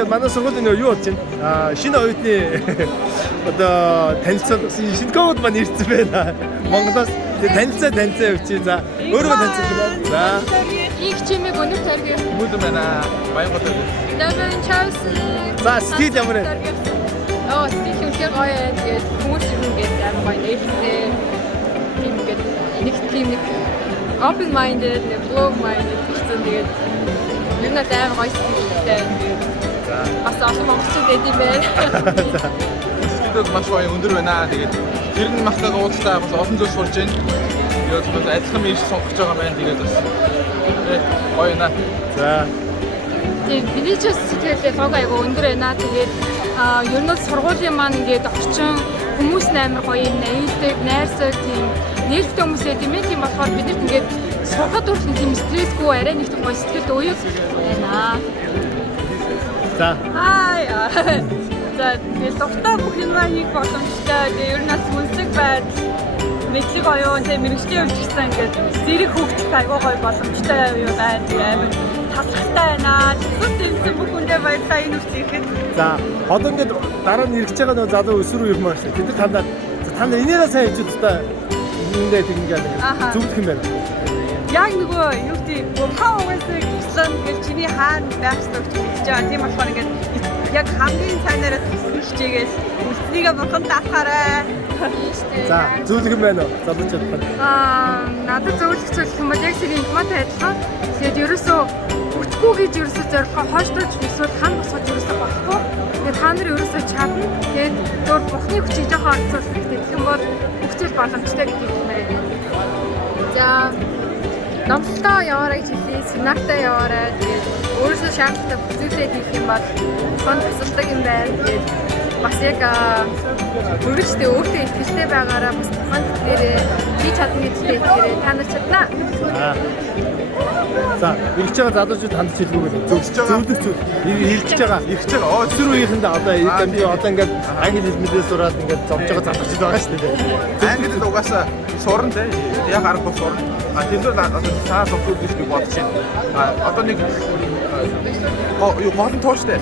ингээд манай сургуулийн нөө юу болж байна? Шинэ оюутны одоо танилцаад шинэ код маань ирсэн байна. Монголоос танилцаа өгчээ. За өөрөө танилцуулъя. За их чимээ гоног тарих. Мөн байна. Баянгууд. Даван чаус. за стил ямар вэ? Стил үнээр гоё тэгээд хүмүүс ингээд амар гоё нээлттэй. Тийм ингээд нэг open minded, blog minded гэсэн тэгээд ер нь амар гоё стилтэй. Бас олон монголчууд эдийн байна. Стилд маш гоё өндөр байна. Тэгээд тэр нь махтайгаа уулзалтаа бас олон зүйл сурж байна. Тэгээд бас адилхан мэрж сонгож байгаа байна. Тэгээд бас гоё байна. За тэгээд бидний ч сэтгэлээ фог айгу өндөр байна. Тэгээд ер нь сургуулийн маань ингээд орчин хүмүүс амар гоё нээлттэй, найрсаг тийм нээлттэй хүмүүс тийм ээ. Тийм болохоор бид ингээд сурахад хүртэл тийм стрессгүй арай нэг гоё сэтгэлд уяг байна. за Хай. За тэгээд дуртай бүх юм хийх боломжтой. Тэгээд ер нь бас үнсэг байдал мэдлэг оюун тийм мэрэгчлийн хувьд гэсэн ингээд зэрэг хөгжих айгуу гоё боломжтой юу байна. Тэгээд амар талхтай байна. Зүг тэмцэн бүх хүндээ баярлалаа энэ үрт ирэхэд. за одоо ингээд дараа нь ирж байгаа нөө залуу өсвөр юм байна шүү. Тэд нар та нар энийгээ сайн хийж удаа үүндээ тийм ингээд зүгдэх юм байна. Яг нөгөө юу гэдэг бурхан угаасаа гэсэн гэж чиний хаана байх ёстой гэж хэлж байгаа. Тийм болохоор ингээд яг хамгийн сайнараа хичээгээс үлснийгээ бурхан даатгаарай. За зөвлөх юм байна уу? Залуучууд байна. Надад зөвлөх зүйл юм бол яг сэрийн информатай адилхан. Тэгээд ерөөсөө бүтгүү гэж ерөөсөө зорилгоо хойшлуулж эсвэл хан босгож ерөөсөө болохгүй. Тэгээд та нар ерөөсөө чадна. Тэгээд өөр бухны хүчийг жоохон орцуулах хэрэгтэй гэх юм бол бүх зүйл боломжтой гэж хэлмээр байна. За номлолтоо яваарай гэж хэлээ, семинартаа яваарай. Тэгээд өөрөөсөө шаардлагатай бүх зүйлээ хийх юм бол фонд тусалдаг юм байна. Тэгээд бас яг үргэлжлээ өөртөө итгэлтэй байгаараа бас тухайн зүйлээрээ хийж чадна гэдэгтэй итгээрэй. Та нар чадна. За ирж байгаа залуучууд хандж хэлгүүгээр зөвлөх зүйл ирж байгаа. Өсвөр үеийнхэндээ одоо ингээд англи хэлмээрээ сураад ингээд зовж байгаа залуучууд байгаа шүү дээ. Англид угаасаа сурна те. Яг аргагүй сурна. Тэндээ одоо цаа сурах гэж би бодож байна. Одоо нэг юу гол тууштай.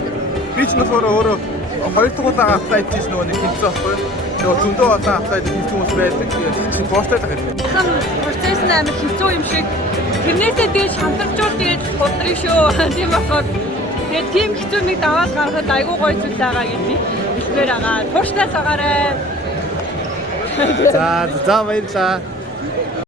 Би ч өөрөө хоёр дахь удаа аплай хийсэн нөгөө нэг тэнцээ байхгүй. Тэгээд зөндөө удаа аплай хийсэн хүмүүс байдаг. Чи тууштай л гэдэг. Процесс нь амар хэцүү юм шиг. Тэрнээсээ дээж хамтарчуул дээд бодрыг шүү. Тийм болохоор тэгээд тийм хэцүү нэг даваад гаргахад айгүй гоё зүйл байгаа гэж хэлмээр байгаа. Тууштай цагаарай. За баярлалаа.